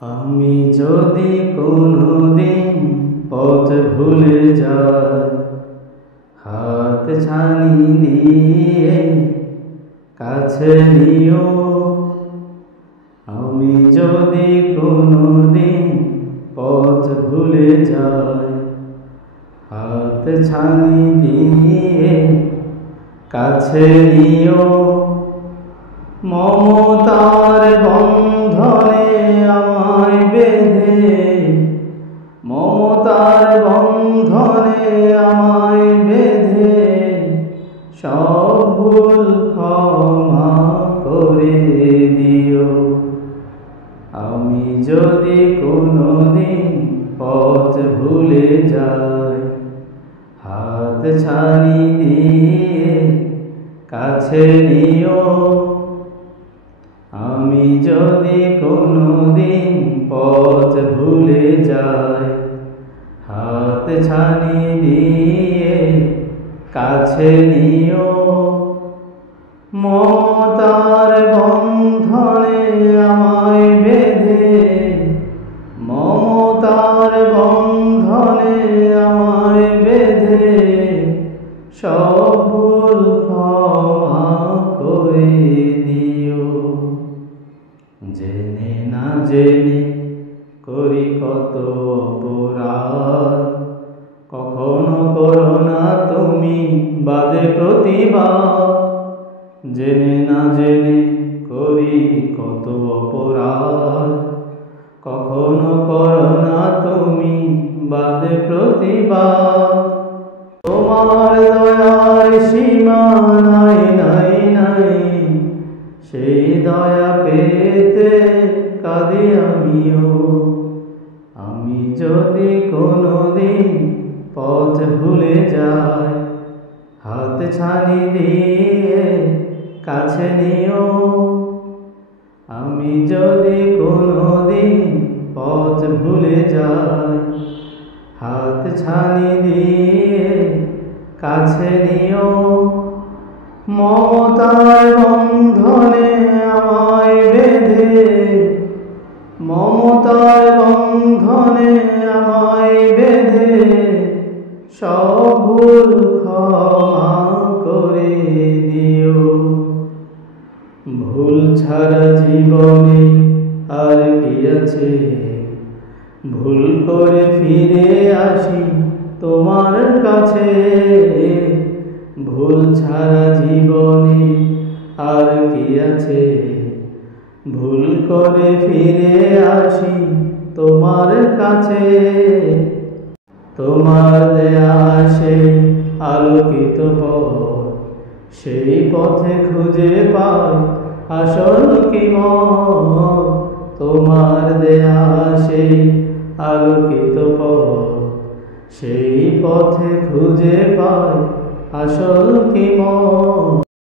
আমি যদি কোনোদিন পথ ভুলে যাই, হাত ছানি দিয়ে কাছে নিও। আমি যদি কোনোদিন পথ ভুলে যাই, হাত ছানি দিয়ে কাছে নিও। মমতার বন্ধনে আমায় বেঁধে, মমতার বন্ধনে আমায় বেঁধে সব ভুল ক্ষমা করে দিও। আমি যদি কোনোদিন পথ ভুলে যাই, হাত ছানি দিয়ে কাছে নিও। আমি যদি কোনোদিন পথ ভুলে যাই, হাত ছানি দিয়ে কাছে নিও। মমতার বন্ধনে আমায় বেঁধে, মমতার বন্ধনে আমায় বেঁধে সব ভুল ক্ষমা করে দিও। জেনে না জেনে করি কত অপরাধ, কখনো করো না তুমি বাদে প্রতিবাদ। জেনে না জেনে করি কত অপরাধ, কখনো করো না তুমি বাদে প্রতিবাদ। তোমার দয়ার সীমা নাই নাই নাই, সেই দয়া পেতে কাঁদি আমিও। আমি যদি কোনোদিন পথ ভুলে যাই, হাত ছানি দিয়ে কাছে নিও। আমি যদি কোনোদিন পথ ভুলে যাই, হাত ছানি দিয়ে কাছে নিও। মমতার বন্ধনে আমায় বেঁধে, মমতার বন্ধনে আমায় বেঁধে সব ভুল ক্ষমা করে দিও। ভুল ছাড়া জীবনে আর কি আছে, ভুল করে ফিরে আসি তোমার কাছে। ভুল ছাড়া জীবনে আর কি আছে, ভুল করে ফিরে আসি তোমার কাছে। তোমার দেয়া সেই আলোকিত পথ, সেই পথে খুঁজে পাই আসল কি মত। তোমার দেয়া সেই আলোকিত পথ, সেই পথে খুঁজে পাই আসল কি মত।